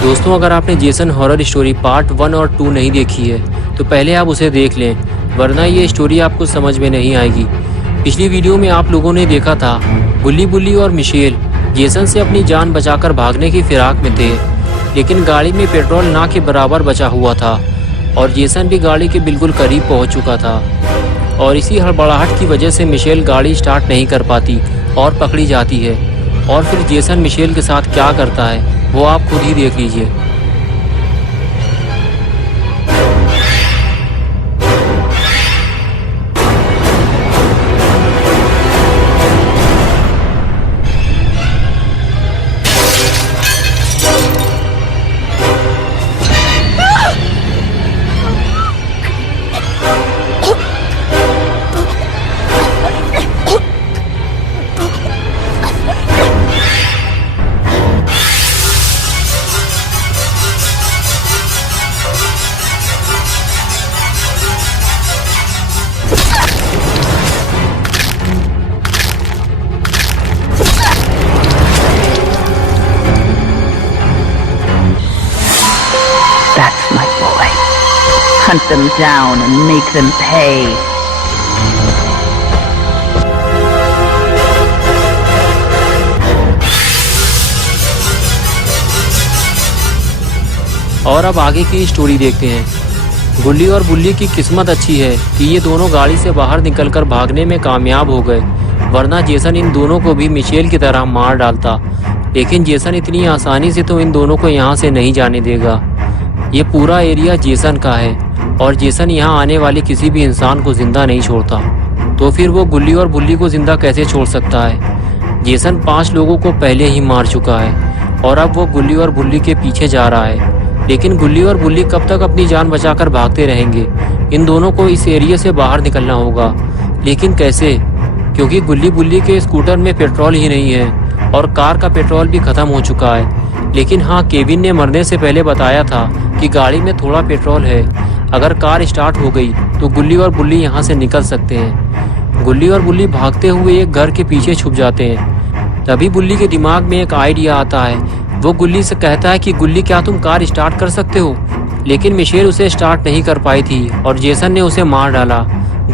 दोस्तों, अगर आपने जेसन हॉरर स्टोरी पार्ट 1 और 2 नहीं देखी है तो पहले आप उसे देख लें, वरना ये स्टोरी आपको समझ में नहीं आएगी। पिछली वीडियो में आप लोगों ने देखा था बुल्ली बुल्ली और मिशेल जेसन से अपनी जान बचाकर भागने की फिराक में थे, लेकिन गाड़ी में पेट्रोल ना के बराबर बचा हुआ था और जेसन भी गाड़ी के बिल्कुल करीब पहुंच चुका था। और इसी हड़बड़ाहट की वजह से मिशेल गाड़ी स्टार्ट नहीं कर पाती और पकड़ी जाती है। और फिर जेसन मिशेल के साथ क्या करता है वो आप खुद ही देख लीजिए। That's my boy. Hunt them down and make them pay. और अब आगे की स्टोरी देखते हैं। गुल्ली और बुल्ली की किस्मत अच्छी है कि ये दोनों गाड़ी से बाहर निकलकर भागने में कामयाब हो गए, वरना जेसन इन दोनों को भी मिशेल की तरह मार डालता। लेकिन जेसन इतनी आसानी से तो इन दोनों को यहाँ से नहीं जाने देगा। ये पूरा एरिया जेसन का है और जेसन यहाँ आने वाले किसी भी इंसान को जिंदा नहीं छोड़ता, तो फिर वो गुल्ली और बुल्ली को जिंदा कैसे छोड़ सकता है। जेसन 5 लोगों को पहले ही मार चुका है और अब वो गुल्ली और बुल्ली के पीछे जा रहा है। लेकिन गुल्ली और बुल्ली कब तक अपनी जान बचाकर भागते रहेंगे? इन दोनों को इस एरिया से बाहर निकलना होगा, लेकिन कैसे? क्योंकि गुल्ली बुल्ली के स्कूटर में पेट्रोल ही नहीं है और कार का पेट्रोल भी खत्म हो चुका है। लेकिन हाँ, केविन ने मरने से पहले बताया था कि गाड़ी में थोड़ा पेट्रोल है। अगर कार स्टार्ट हो गई तो गुल्ली और बुल्ली यहाँ से निकल सकते हैं। गुल्ली और बुल्ली भागते हुए एक घर के पीछे छुप जाते हैं। तभी बुल्ली के दिमाग में एक आइडिया आता है। वो गुल्ली से कहता है कि गुल्ली, क्या तुम कार स्टार्ट कर सकते हो? लेकिन मिशेल उसे स्टार्ट नहीं कर पाई थी और जेसन ने उसे मार डाला।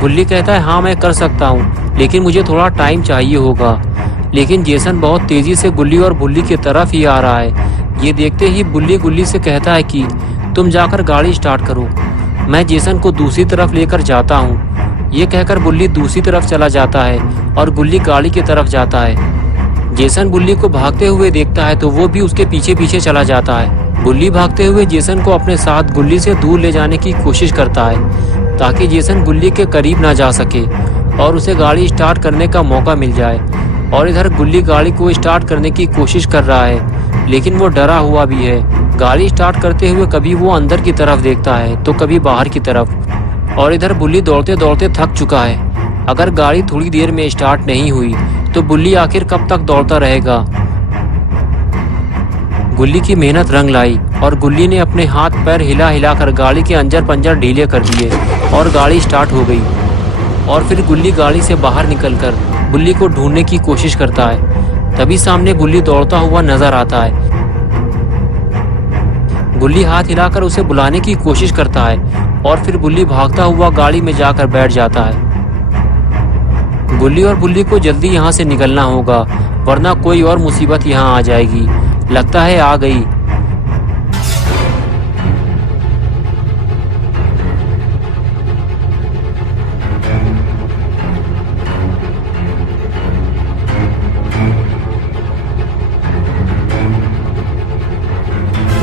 गुल्ली कहता है, हाँ मैं कर सकता हूँ, लेकिन मुझे थोड़ा टाइम चाहिए होगा। लेकिन जेसन बहुत तेजी से गुल्ली और बुल्ली की तरफ ही आ रहा है। ये देखते ही बुल्ली गुल्ली से कहता है कि तुम जाकर गाड़ी स्टार्ट करो, मैं जेसन को दूसरी तरफ लेकर जाता हूँ। ये कहकर बुल्ली दूसरी तरफ चला जाता है और गुल्ली गाड़ी की तरफ जाता है। जेसन बुल्ली को भागते हुए देखता है तो वो भी उसके पीछे पीछे चला जाता है। बुल्ली भागते हुए जेसन को अपने साथ गुल्ली से दूर ले जाने की कोशिश करता है ताकि जेसन गुल्ली के करीब ना जा सके और उसे गाड़ी स्टार्ट करने का मौका मिल जाए। और इधर गुल्ली गाड़ी को स्टार्ट करने की कोशिश कर रहा है, लेकिन वो डरा हुआ भी है। गाड़ी स्टार्ट करते हुए कभी वो अंदर की तरफ देखता है तो कभी बाहर की तरफ। और इधर बुल्ली दौड़ते दौड़ते थक चुका है। अगर गाड़ी थोड़ी देर में स्टार्ट नहीं हुई तो बुल्ली आखिर कब तक दौड़ता रहेगा? गुल्ली की मेहनत रंग लाई और गुल्ली ने अपने हाथ पैर हिला हिलाकर गाड़ी के अंजर पंजर ढीले कर दिए और गाड़ी स्टार्ट हो गई। और फिर गुल्ली गाड़ी से बाहर निकलकर बुल्ली को ढूंढने की कोशिश करता है। तभी सामने बुल्ली दौड़ता हुआ नजर आता है। गुल्ली हाथ हिलाकर उसे बुलाने की कोशिश करता है और फिर बुल्ली भागता हुआ गाड़ी में जाकर बैठ जाता है। गुल्ली और बुल्ली को जल्दी यहाँ से निकलना होगा, वरना कोई और मुसीबत यहाँ आ जाएगी। लगता है आ गई।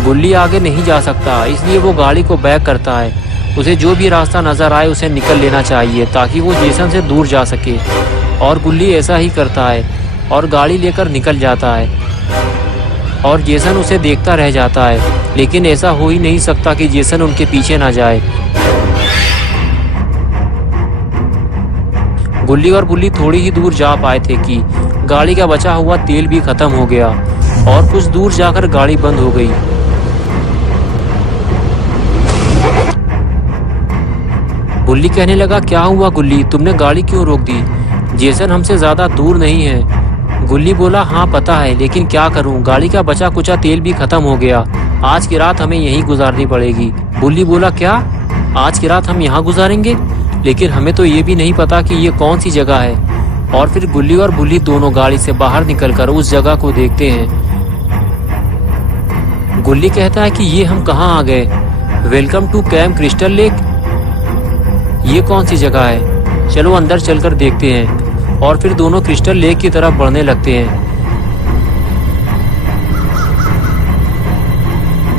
गुल्ली आगे नहीं जा सकता, इसलिए वो गाड़ी को बैक करता है। उसे जो भी रास्ता नजर आए उसे निकल लेना चाहिए ताकि वो जेसन से दूर जा सके। और गुल्ली ऐसा ही करता है और गाड़ी लेकर निकल जाता है और जेसन उसे देखता रह जाता है। लेकिन ऐसा हो ही नहीं सकता कि जेसन उनके पीछे ना जाए। गुल्ली और बुल्ली थोड़ी ही दूर जा पाए थे कि गाड़ी का बचा हुआ तेल भी खत्म हो गया और कुछ दूर जाकर गाड़ी बंद हो गई। बुल्ली कहने लगा, क्या हुआ गुल्ली, तुमने गाड़ी क्यों रोक दी? जेसन हमसे ज्यादा दूर नहीं है। गुल्ली बोला, हाँ पता है, लेकिन क्या करूं, गाड़ी का बचा कुचा तेल भी खत्म हो गया आज की रात हमें यहीं गुजारनी पड़ेगी। बुल्ली बोला, क्या आज की रात हम यहाँ गुजारेंगे? लेकिन हमें तो ये भी नहीं पता कि ये कौन सी जगह है। और फिर गुल्ली और बुल्ली दोनों गाड़ी से बाहर निकलकर उस जगह को देखते हैं। गुल्ली कहता है कि ये हम कहाँ आ गए? Welcome to Camp Crystal Lake. ये कौन सी जगह है? चलो अंदर चलकर देखते हैं। और फिर दोनों क्रिस्टल लेक की तरफ बढ़ने लगते हैं।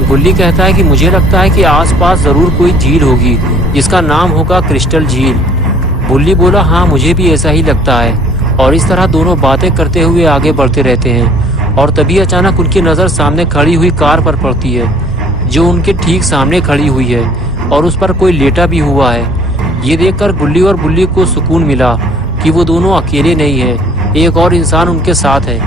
गुल्ली कहता है कि मुझे लगता है कि आसपास जरूर कोई झील होगी जिसका नाम होगा क्रिस्टल झील। बुल्ली बोला, हाँ मुझे भी ऐसा ही लगता है। और इस तरह दोनों बातें करते हुए आगे बढ़ते रहते हैं। और तभी अचानक उनकी नज़र सामने खड़ी हुई कार पर पड़ती है जो उनके ठीक सामने खड़ी हुई है और उस पर कोई लेटा भी हुआ है। ये देखकर गुल्ली और बुल्ली को सुकून मिला कि वो दोनों अकेले नहीं हैं, एक और इंसान उनके साथ है।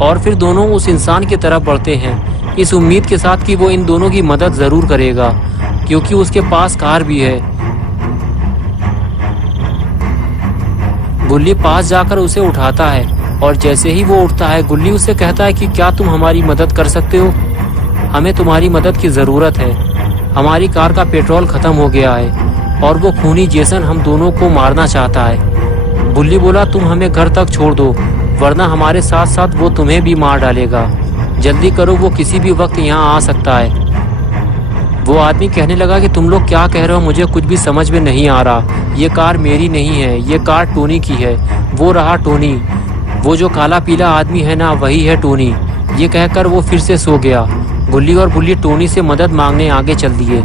और फिर दोनों उस इंसान की तरफ बढ़ते हैं, इस उम्मीद के साथ कि वो इन दोनों की मदद ज़रूर करेगा क्योंकि उसके पास कार भी है। गुल्ली पास जाकर उसे उठाता है और जैसे ही वो उठता है गुल्ली उससे कहता है कि क्या तुम हमारी मदद कर सकते हो? हमें तुम्हारी मदद की ज़रूरत है। हमारी कार का पेट्रोल ख़त्म हो गया है और वो खूनी जेसन हम दोनों को मारना चाहता है। बुल्ली बोला, तुम हमें घर तक छोड़ दो वरना हमारे साथ साथ वो तुम्हें भी मार डालेगा। जल्दी करो, वो किसी भी वक्त यहाँ आ सकता है। वो आदमी कहने लगा कि तुम लोग क्या कह रहे हो? मुझे कुछ भी समझ में नहीं आ रहा। ये कार मेरी नहीं है, ये कार टोनी की है। वो रहा टोनी, वो जो काला पीला आदमी है ना, वही है टोनी। ये कहकर वो फिर से सो गया। गुल्ली और बुल्ली टोनी से मदद मांगने आगे चल दिए।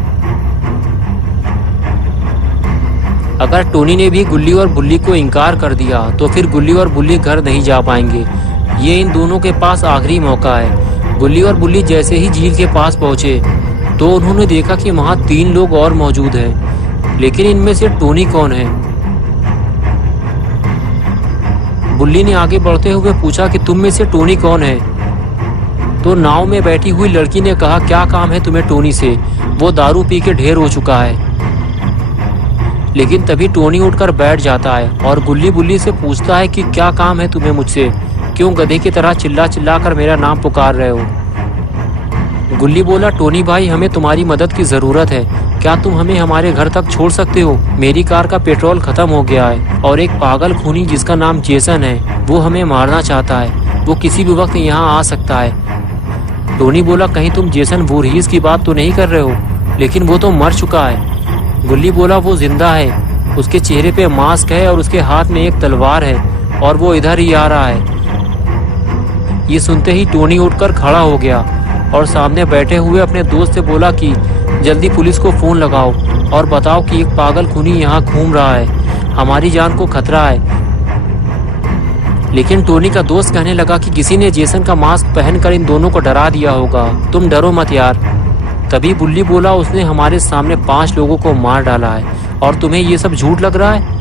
अगर टोनी ने भी गुल्ली और बुल्ली को इनकार कर दिया तो फिर गुल्ली और बुल्ली घर नहीं जा पाएंगे। ये इन दोनों के पास आखिरी मौका है। गुल्ली और बुल्ली जैसे ही झील के पास पहुंचे तो उन्होंने देखा कि वहां 3 लोग और मौजूद हैं, लेकिन इनमें से टोनी कौन है? बुल्ली ने आगे बढ़ते हुए पूछा कि तुम में से टोनी कौन है? तो नाव में बैठी हुई लड़की ने कहा, क्या काम है तुम्हें टोनी से? वो दारू पी के ढेर हो चुका है। लेकिन तभी टोनी उठकर बैठ जाता है और गुल्ली बुल्ली से पूछता है कि क्या काम है तुम्हें मुझसे? क्यों गधे की तरह चिल्ला चिल्ला कर मेरा नाम पुकार रहे हो? गुल्ली बोला, टोनी भाई हमें तुम्हारी मदद की ज़रूरत है। क्या तुम हमें हमारे घर तक छोड़ सकते हो? मेरी कार का पेट्रोल ख़त्म हो गया है और एक पागल खूनी जिसका नाम जेसन है वो हमें मारना चाहता है। वो किसी भी वक्त यहाँ आ सकता है। टोनी बोला, कहीं तुम जेसन वुरहीस की बात तो नहीं कर रहे हो? लेकिन वो तो मर चुका है। गुल्ली बोला, वो जिंदा है। उसके चेहरे पे मास्क है और उसके हाथ में एक तलवार है और वो इधर ही आ रहा है। ये सुनते ही टोनी उठकर खड़ा हो गया और सामने बैठे हुए अपने दोस्त से बोला कि जल्दी पुलिस को फ़ोन लगाओ और बताओ कि एक पागल खूनी यहाँ घूम रहा है, हमारी जान को खतरा है। लेकिन टोनी का दोस्त कहने लगा कि किसी ने जेसन का मास्क पहनकर इन दोनों को डरा दिया होगा, तुम डरो मत यार। तभी बुल्ली बोला, उसने हमारे सामने 5 लोगों को मार डाला है और तुम्हें ये सब झूठ लग रहा है?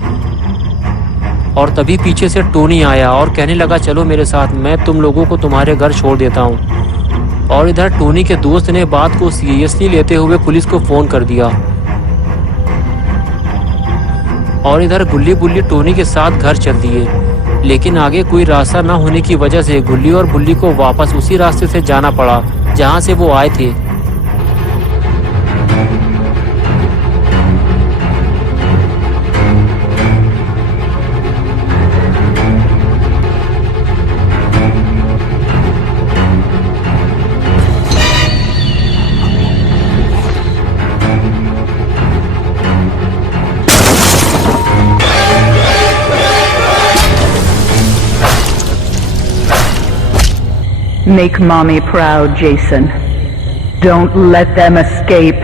और तभी पीछे से टोनी आया और कहने लगा, चलो मेरे साथ, मैं तुम लोगों को तुम्हारे घर छोड़ देता हूँ। और इधर टोनी के दोस्त ने बात को सीरियसली लेते हुए पुलिस को फ़ोन कर दिया। और इधर गुल्ली बुल्ली टोनी के साथ घर चल दिए। लेकिन आगे कोई रास्ता न होने की वजह से गुल्ली और बुल्ली को वापस उसी रास्ते से जाना पड़ा जहाँ से वो आए थे। Make mommy proud, Jason. Don't let them escape.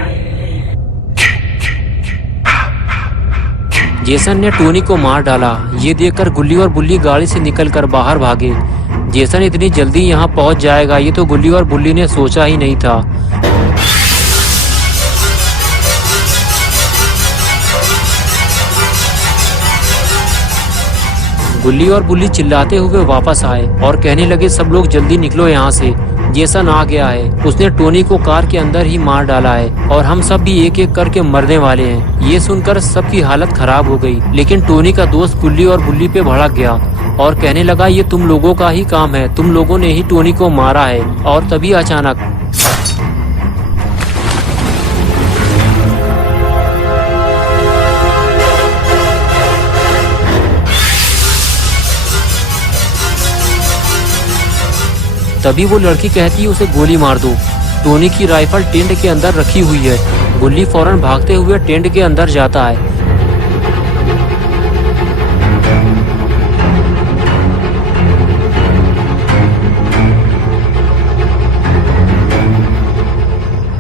Jason ने टोनी को मार डाला। ये देखकर गुल्ली और बुल्ली गाड़ी से निकलकर बाहर भागे। जेसन इतनी जल्दी यहाँ पहुँच जाएगा ये तो गुल्ली और बुल्ली ने सोचा ही नहीं था। गुल्ली और बुल्ली चिल्लाते हुए वापस आए और कहने लगे, सब लोग जल्दी निकलो यहाँ से। जेसन आ गया है। उसने टोनी को कार के अंदर ही मार डाला है और हम सब भी एक एक करके मरने वाले हैं। ये सुनकर सबकी हालत खराब हो गई, लेकिन टोनी का दोस्त गुल्ली और बुल्ली पे भड़क गया और कहने लगा ये तुम लोगों का ही काम है, तुम लोगों ने ही टोनी को मारा है। और तभी अचानक वो लड़की कहती है उसे गोली मार दो। टोनी की राइफल टेंट के अंदर रखी हुई है। गुल्ली फौरन भागते हुए टेंट के अंदर जाता है।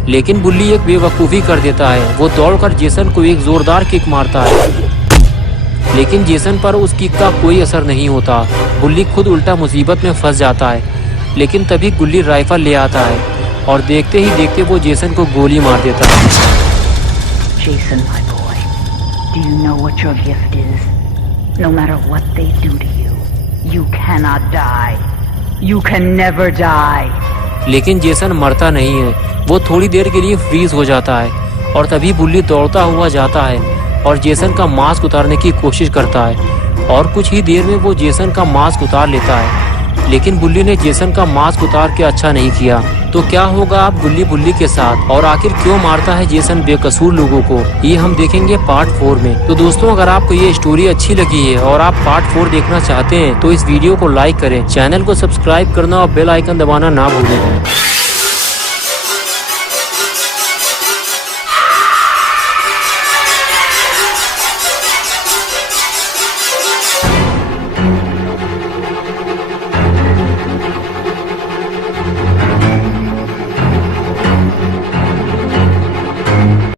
लेकिन बुल्ली एक बेवकूफ़ी कर देता है। वो दौड़कर जेसन को एक जोरदार किक मारता है, लेकिन जेसन पर उस किक का कोई असर नहीं होता। बुल्ली खुद उल्टा मुसीबत में फंस जाता है। लेकिन तभी गुल्ली राइफल ले आता है और देखते ही देखते वो जेसन को गोली मार देता है। Jason, my boy, do you know what your gift is? No matter what they do to you, you cannot die. You can never die. लेकिन जेसन मरता नहीं है। वो थोड़ी देर के लिए फ्रीज हो जाता है और तभी बुल्ली दौड़ता हुआ जाता है और जेसन का मास्क उतारने की कोशिश करता है और कुछ ही देर में वो जेसन का मास्क उतार लेता है। लेकिन बुल्ली ने जेसन का मास्क उतार के अच्छा नहीं किया। तो क्या होगा अब गुल्ली बुल्ली के साथ, और आखिर क्यों मारता है जेसन बेकसूर लोगों को, ये हम देखेंगे पार्ट 4 में। तो दोस्तों, अगर आपको ये स्टोरी अच्छी लगी है और आप पार्ट 4 देखना चाहते हैं तो इस वीडियो को लाइक करें, चैनल को सब्सक्राइब करना और बेल आइकन दबाना ना भूलें।